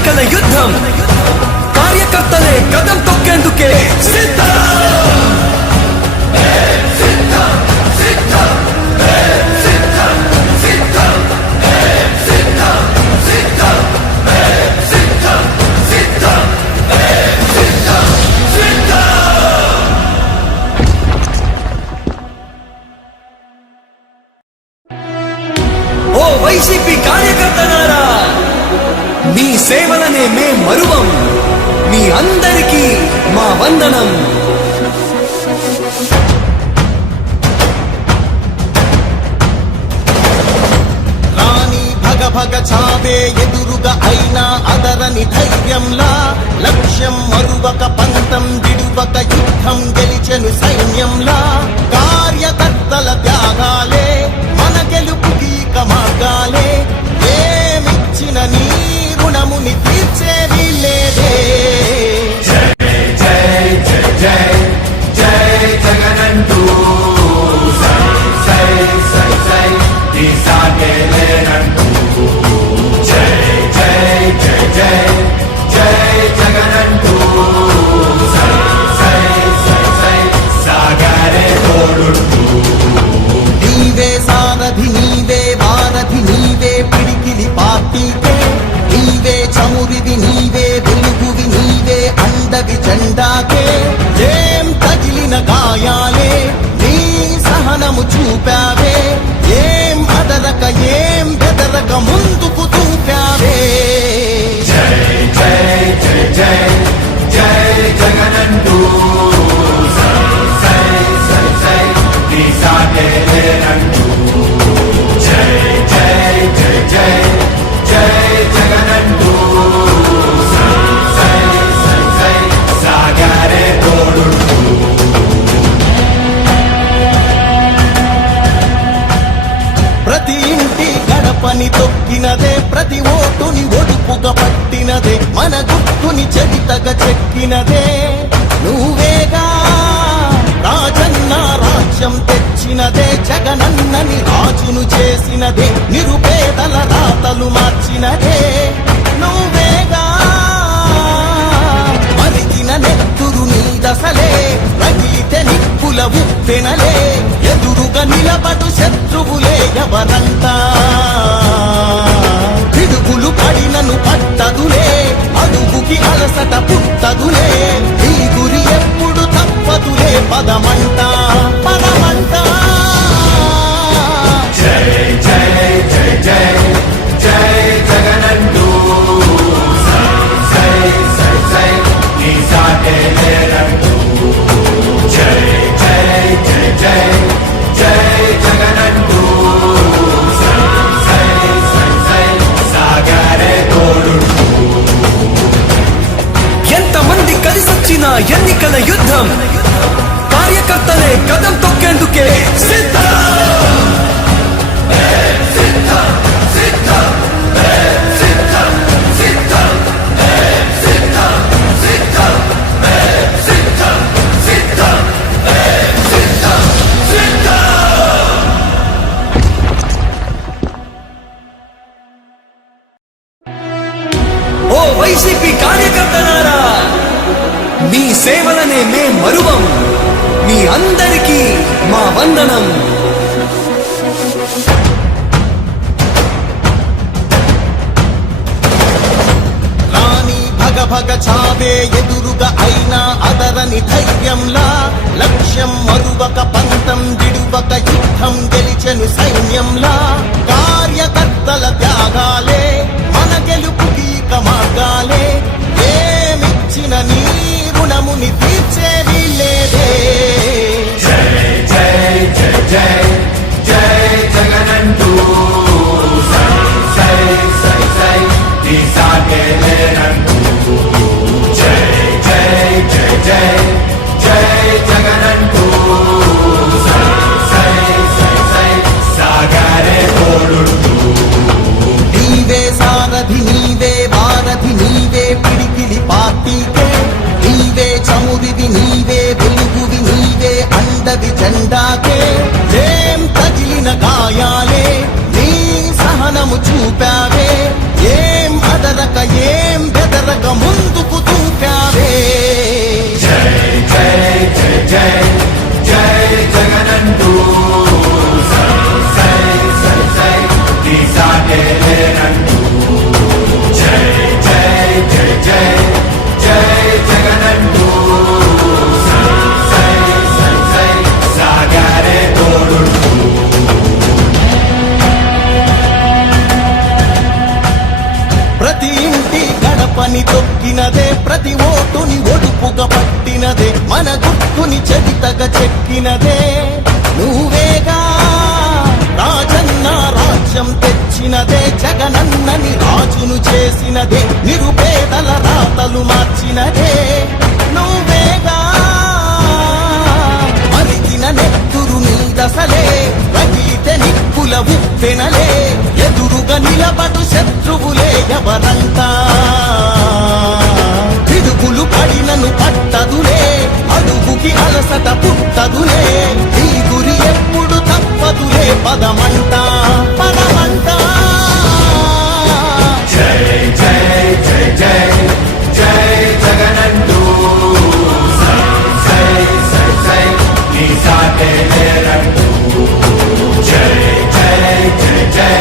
ఎన్నికల యుద్ధం కార్యకర్తలే కదం తొక్కేందుకే సిద్ధం. ఓ వైసీపీ కార్యకర్తలారా, మీ సేవలనే మే మరువం. మీ అందరికీ మా వందనం. రాణి భగ భగ చావే ఎదురుగా అయినా అదరని ధైర్యంలా, లక్ష్యం మరువక పంతం విడువక యుద్ధం గెలిచెను సైన్యంలా. కార్యకర్తల త్యాగాలే మన గెలుపుకి మార్గాలే. ఏమిచ్చిన నీ రుణముని తీర్చేది లేదే. జై జై జై జై జై జగనంటూ సై సై సై సై ఈ సాగేలేనంటూ. జై జై జై జై జై జగనంటూ సై సై సై సై సాగరే తోడుంటూ. నీవే సారథి నీవే వారధి నీవే పిడికిలి పార్టీకే. నీవే చమురివి నీవే వెలుగువి నీవే అండవి జెండాకే. ఏం తగిలిన గాయాలే నీ సహనము చూపావే. ఏం అదరక ఏం బెదరక ముందుకు చూపావే. జై జై జై జై జై జగనంటూ సై సై సై సై ఈ సాగేలేనంటూ. జై జై జై జై జై జగనంటూ సై సై సై సై సాగరే తోడుంటూ. ప్రతి ఇంటి గడపని తొక్కినదే, ప్రతి ఓటుని ఒడుపుగా పట్టినదే, మన గుట్టుని చరితగా చెక్కినదే నువ్వేగా. రాజన్న రాజ్యం తెచ్చినదే, జగనన్నని రాజును చేసినదే, నిరుపేదల రాతలు మార్చినదే నువ్వేగా. మరిగిన నెత్తురు నీ దశలే, రగిలితే నిప్పుల ఉప్పెనలే, ఎదురుగా నిలబడు శత్రువులే ఎవరంతా. పిడుగులు పడినను పట్టదులే, అడుగుకి అలసట పుట్టదులే, ఈ గురి ఎప్పుడు తప్పదులే, పదమంట పదమంట. జై జై జై జై జై జగనంటూ సై సై సై సై ఈ సాగేలేనంటూ. జై జై జై జై జై జగనంటూ సై సై సై సై సాగరే తోడుంటూ. ఎంతమంది కలిసొచ్చిన ఎన్నికల యుద్ధం కార్యకర్తలే కదం తొక్కేందుకే సిద్ధం. ఓ వైసీపీ కార్యకర్తలారా, మీ సేవలనే మే మరువం. మీ అందరికీ మా వందనం. రాణి భగ భగ చావే ఎదురుగా అయినా అదరని ధైర్యంలా, లక్ష్యం మరువక పంతం విడువక యుద్ధం గెలిచెను సైన్యంలా. కార్యకర్తల త్యాగాలే మన గెలుపుకి మార్గాలే. ఏమిచ్చిన నీ రుణముని తీర్చేది లేదే. జై జై జై జై జై జగనంటూ సై సై సై సై ఈ సాగేలేనంటూ. జై జై జై జై జై జగనంటూ సై సై సై సై సాగరే తోడుంటూ. నీవే సారథి నీవే వారధి నీవే పిడికిలి పార్టీకే. నీవే చమురివి నీవే వెలుగువి నీవే అండవి జెండాకే. ఏం తగిలిన గాయాలే నీ సహనము చూపావే. ఏం అదరక ఏం గడపని తొక్కినదే ప్రతి ఓటుని ఒడుపుగా పట్టినదే మన గుర్తుని చెవితగా చెక్కినదే నువ్వేగా రాజన్న రాజ్యం తెచ్చినదే జగనన్నని రాజును చేసినదే నిరుపేదల రాతలు మార్చినదే నువ్వేగా మరిగిన నెత్తురు నీదసలే రగిలితే నిప్పుల ఉప్పెనలే ఎదురుగా నిలబడు శత్రువులే ఎవరంతా పిడుగులు పడినను పట్టదులే అడుగుకి అలసట పుట్టదులే ఈ గురి ఎప్పుడు తప్పదులే పదమంతా పదమంతా జై జై జై జై జై జగనంటూ సై సై సై సై నీ సాటే లేరంటూ జై జై జై జై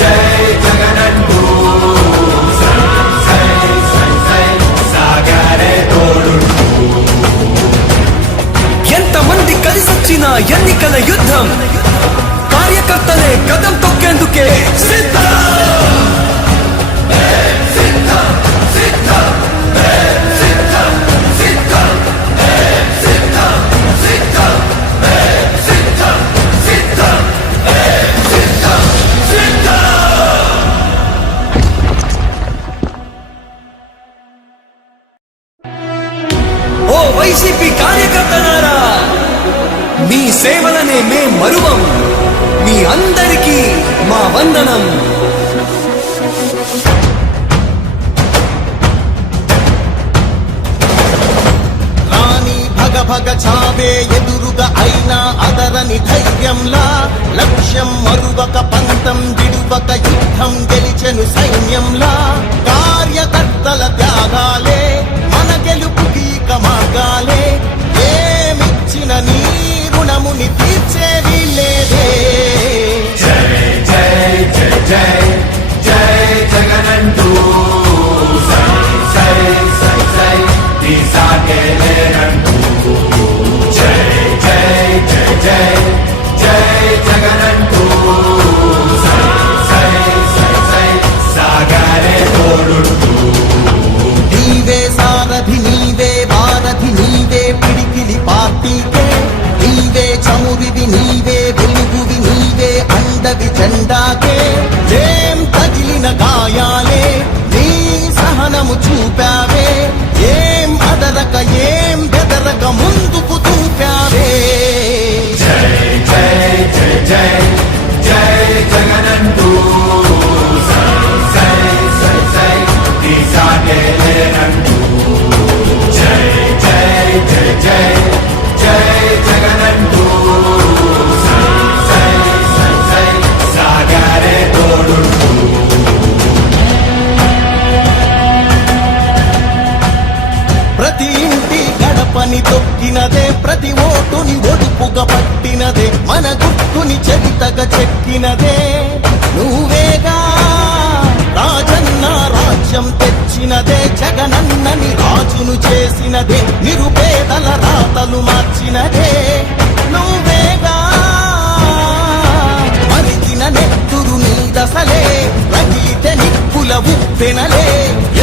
జై జగనంటూ సై సై సై సై సాగరే తోడుంటూ ఎంతమంది కలిసొచ్చిన ఎన్నికల యుద్ధం కార్యకర్తలే కదం తొక్కేందుకే సిద్ధం ఓ వైసీపీ కార్యకర్తలారా మీ సేవలనే మే మరువం మీ అందరికీ మా వందనం రాణి భగ భగ చావే ఎదురుగా అయినా అదరని ధైర్యంలా లక్ష్యం మరువక పంతం విడువక యుద్ధం గెలిచెను సైన్యంలా కార్యకర్తల త్యాగాలే మన గెలుపుకి మార్గాలే ఏమిచ్చిన నీ రుణముని తీర్చేది లేదే జై జై జై జై జై జగనంటూ సై సై సై సై నీ సాటే లేరంటూ జై జై జై జై జై జగనంటూ సై సై సై సై సాగరే తోడుంటూ నీవే సారథి నీవే వారధి నీవే పిడికిలి పార్టీకే నీవే చమురివి నీవే వెలుగువి నీవే అండవి జెండాకే ఏం తగిలిన గాయాలే నీ సహనము చూపావే ఏం అదరక ఏం బెదరక ముందుకు చూపావే జై జై జై జై జై జగనంటూ సై సై సై సై నీ సాటే లేరంటూ జై జై జై జై జై జగనంటూ సై సై సై సై సాగరే తోడుంటూ ప్రతి ఇంటి గడపని తొక్కినదే ప్రతి ఓటుని ఒడుపుగా పట్టినదే మన గుర్తుని చెవితగా చెక్కినదే నువ్వేగా రాజన్న రాజ్యం తెచ్చినదే జగనన్నని రాజును చేసినదే నిరుపేదల రాతలు మార్చినదే నువ్వేగా మరిగిన నెత్తురు నీదసలే రగిలితే నిప్పుల ఉప్పెనలే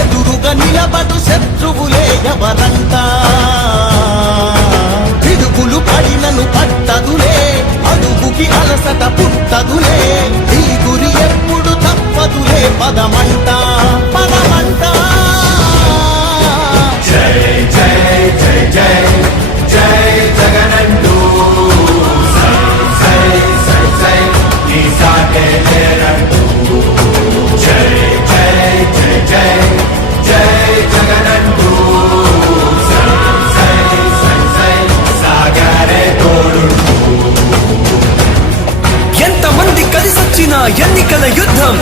ఎదురుగా నిలబడు శత్రువులే ఎవరంతా పిడుగులు పడినను పట్టదులే అడుగుకి అలసట పుట్టదులే ఈ గురి ఎప్పుడు తప్పదులే పదమంతా పదమంతా జై జై జై జై జై జగనంటూ సై సై సై సై నీ సాటే లేరంటూ జై జై జై జై జై జగనంటూ సై సై సై సై సాగరే తోడుంటూ ఎంతమంది కలిసొచ్చిన ఎన్నికల యుద్ధం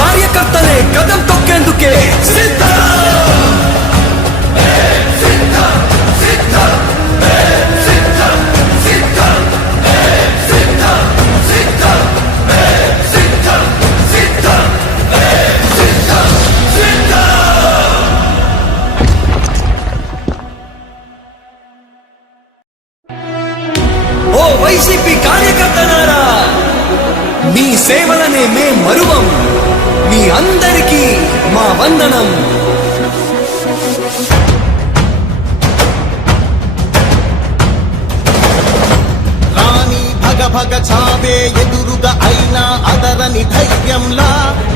కార్యకర్తలే కదం తొక్కేందుకే సిద్ధం ఓ వైసీపీ కార్యకర్తలారా మీ సేవలనే మే మరువం మీ మీ అందరికీ మా వందనం. రాణి భగ భగ చావే ఎదురుగా అయినా అదరని ధైర్యంలా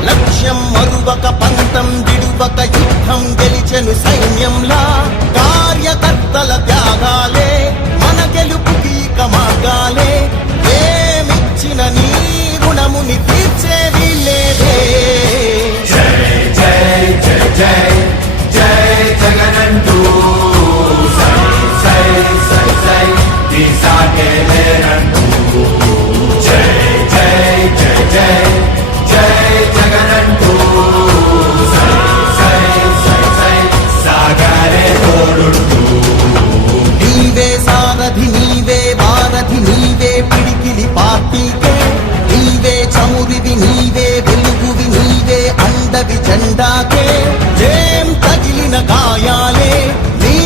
లక్ష్యం మరువక పంతం విడువక యుద్ధం గెలిచెను సైన్యంలా కార్యకర్తల త్యాగాలే మన గెలుపుకి మార్గాలే ఏమిచ్చిన నీ రుణముని తీర్చేది లేదే. జై జై జై జై జై జగనంటూ సై సై సై సై నీ సాగే లేరంటూ. జై జై జై జై జై జగనంటూ సై సై సై సై సాగరే తోడుంటూ. నీవే సారథి నీవే వారధి నీవే పిడికిలి పార్టీకే నీవే చమురివి నీవే వెలుగువి నీవే అండవి జెండాకే. ఏం తగిలిన గాయాలే నీ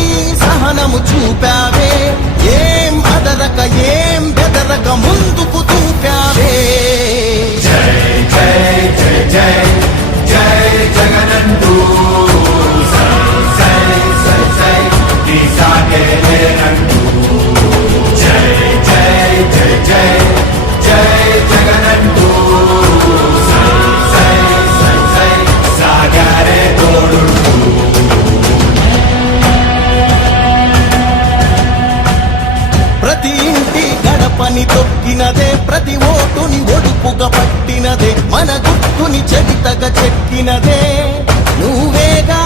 సహనము చూపావే ఏం అదరక ఏం బెదరక ముందుకు చూపావే. జై జై జై జై జై జగనంటూ సై సై సై సై నీ సాగే లేరంటూ. జై జై జై జై జై జగనంటూ సై సై సై సై సాగరే తోడుంటూ. ప్రతి ఇంటి గడపని తొక్కినదే ప్రతి ఓటుని ఒడుపుగా పట్టినదే మన గుర్తుని చెవితగా చెక్కినదే నువ్వేగా.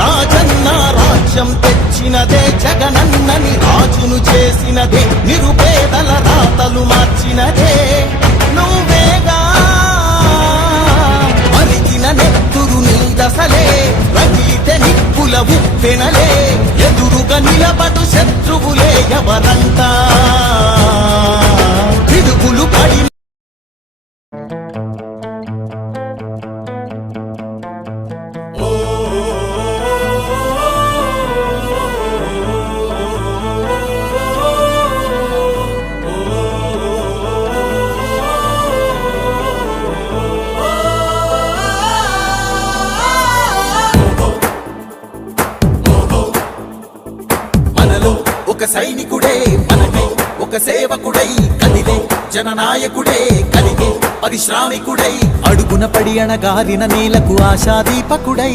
రాజన్న రాజ్యం తెచ్చినదే జగనన్నని రాజును చేసినదే నిరుపేదల రాతలు మార్చినదే నువ్వేగా. మరిగిన నెత్తురు నీ దశలే రగిలితే నిప్పుల ఉప్పెనలే ఎదురుగా నిలబడు శత్రువులే ఎవరంతా పిడుగులు పడి. మనలో ఒక సైనికుడే మనకై ఒక సేవకుడై కదిలే జననాయకుడే కలిగే పరిశ్రామికుడై అడుగున పడి అణగారిన నేలకు ఆశాదీపకుడై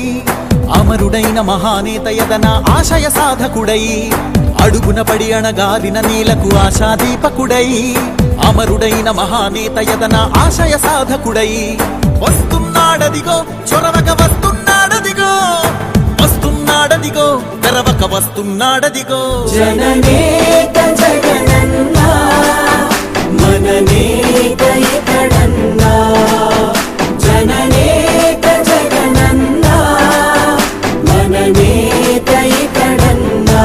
అమరుడైన మహానేత యదన ఆశయ సాధకుడై అడుగున పడి అణగారిన నేలకు ఆశాదీపకుడై అమరుడైన మహానేత యదన ఆశయ సాధకుడై వస్తున్నాడదిగో చొరవక వస్తున్నాడదిగో వస్తున్నాడదిగో తెరవక వస్తున్నాడదిగో. జననేత జగనన్నా మననేత ఇతడన్నా. జననేత జగనన్నా మననేత ఇతడన్నా.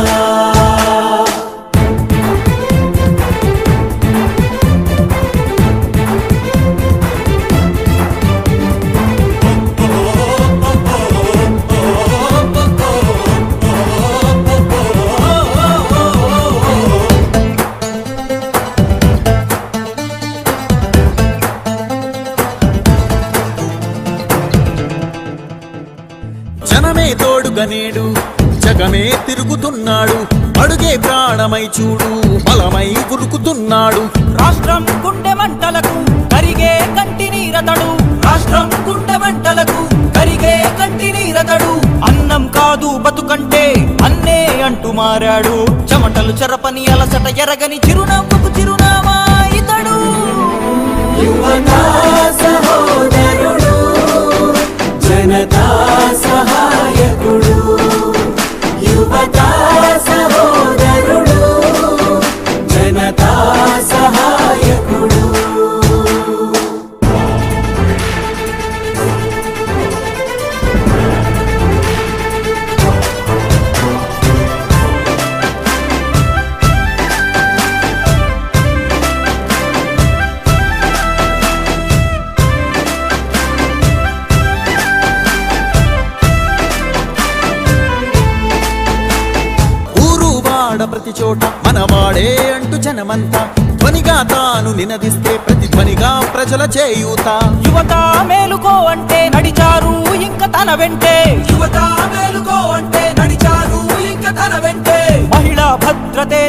జనమే తోడుగా నేడు జగమే తిరుగుతున్నాడు అడుగే ప్రాణమై చూడు బలమై గురుకుతున్నాడు. రాష్ట్రం గుండె మంటలకు కరిగే కంటి నీరతడు. రాష్ట్రం గుండె మంటలకు కరిగే కంటి నీరతడు. అన్నం కాదు బతుకంటే అన్నే అంటూ మారాడు. చెమటలు చెరపని అలసట ఎరగని చిరునవ్వుకు చిరునామా ఇతడు. యువతా సహోదరుడు జనతా సహాయకుడు. యువతా సహోదరుడు జనతా సహాయకుడు. ప్రతి చోట మనవాడే అంటూ జనమంతా ధ్వనిగా తాను నినదిస్తే ప్రతిధ్వనిగా ప్రజల చేయూత. యువత మేలుకో అంటే నడిచారు ఇంక తన వెంటే. యువత మేలుకో అంటే నడిచారు ఇంక తన వెంటే. మహిళా భద్రతే